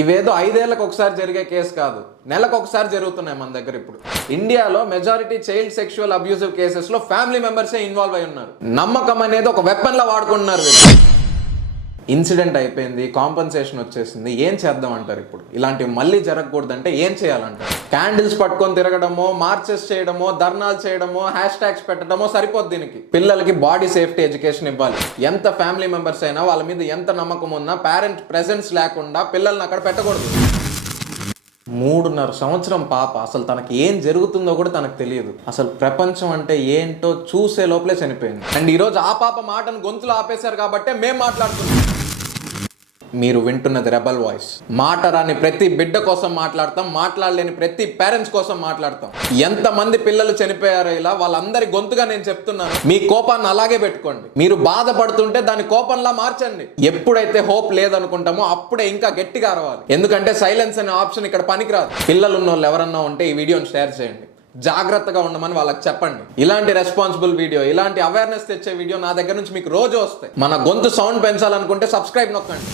ఇవేదో 5 ఏళ్లకు ఒకసారి జరిగే కేసు కాదు, నెలకు ఒకసారి జరుగుతున్నాయి మన దగ్గర. ఇప్పుడు ఇండియాలో majority child sexual abusive cases లో ఫ్యామిలీ మెంబర్సే ఇన్వాల్వ్ అయి ఉన్నారు. నమ్మకం అనేది ఒక వెపన్ లా వాడుకుంటున్నారు వీళ్ళు. ఇన్సిడెంట్ అయిపోయింది, కాంపన్సేషన్ వచ్చేసింది, ఏం చేద్దాం అంటారు? ఇప్పుడు ఇలాంటివి మళ్ళీ జరగకూడదంటే ఏం చేయాలంటారు? క్యాండిల్స్ పట్టుకొని తిరగడమో, మార్చెస్ చేయడమో, ధర్నాలు చేయడమో, హ్యాష్ ట్యాగ్స్ పెట్టడమో సరిపోద్ది. దీనికి పిల్లలకి బాడీ సేఫ్టీ ఎడ్యుకేషన్ ఇవ్వాలి. ఎంత ఫ్యామిలీ మెంబర్స్ అయినా వాళ్ళ మీద ఎంత నమ్మకం ఉన్నా పేరెంట్ ప్రెజెన్స్ లేకుండా పిల్లల్ని అక్కడ పెట్టకూడదు. 3.5 సంవత్సరం పాప, అసలు తనకి ఏం జరుగుతుందో కూడా తనకు తెలియదు. అసలు ప్రపంచం అంటే ఏంటో చూసే లోపలే చనిపోయింది. అండ్ ఈరోజు ఆ పాప మాటను గొంతులో ఆపేశారు కాబట్టే మేము మాట్లాడుతున్నాం. మీరు వింటున్నది రెబల్ వాయిస్. మాట రాని ప్రతి బిడ్డ కోసం మాట్లాడతాం, మాట్లాడలేని ప్రతి పేరెంట్స్ కోసం మాట్లాడతాం. ఎంతమంది పిల్లలు చనిపోయారో ఇలా, వాళ్ళందరి గొంతుగా నేను చెప్తున్నాను. మీ కోపాన్ని అలాగే పెట్టుకోండి. మీరు బాధపడుతుంటే దాని కోపంలా మార్చండి. ఎప్పుడైతే హోప్ లేదనుకుంటామో అప్పుడే ఇంకా గట్టిగా అరవాలి. ఎందుకంటే సైలెన్స్ అనే ఆప్షన్ ఇక్కడ పనికిరాదు. పిల్లలు ఉన్న వాళ్ళు ఎవరన్నా ఉంటే ఈ వీడియోని షేర్ చేయండి. జాగ్రత్తగా ఉండమని వాళ్ళకి చెప్పండి. ఇలాంటి రెస్పాన్సిబుల్ వీడియో, ఇలాంటి అవేర్నెస్ తెచ్చే వీడియో నా దగ్గర నుంచి మీకు రోజు వస్తాయి. మన గొంతు సౌండ్ పెంచాలనుకుంటే సబ్స్క్రైబ్ నొక్కండి.